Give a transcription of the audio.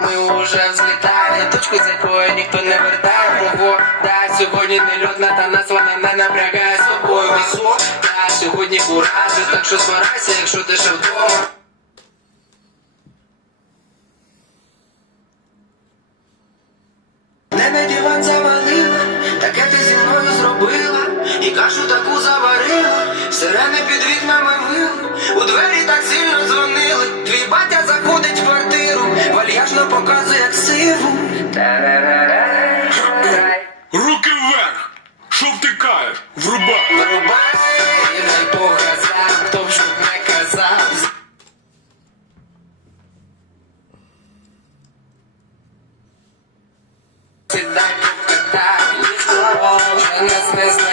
ми уже взлітаємо на точку, з якої ніхто не вертає мого. Да, сьогодні не льотна, та нас вона не напрягає з тобою висок. Да, сьогодні куражу, так що сварайся, якщо ти ще вдома. Не на диван завалила, таке ти зі мною зробила, і кашу таку заварила, сирени під показує як сиву. Руки вверх! Що втикаєш? Врубай! Врубай, і не показав, хто б щоб не казав. Сідай покатай, ніхто вже нас не бо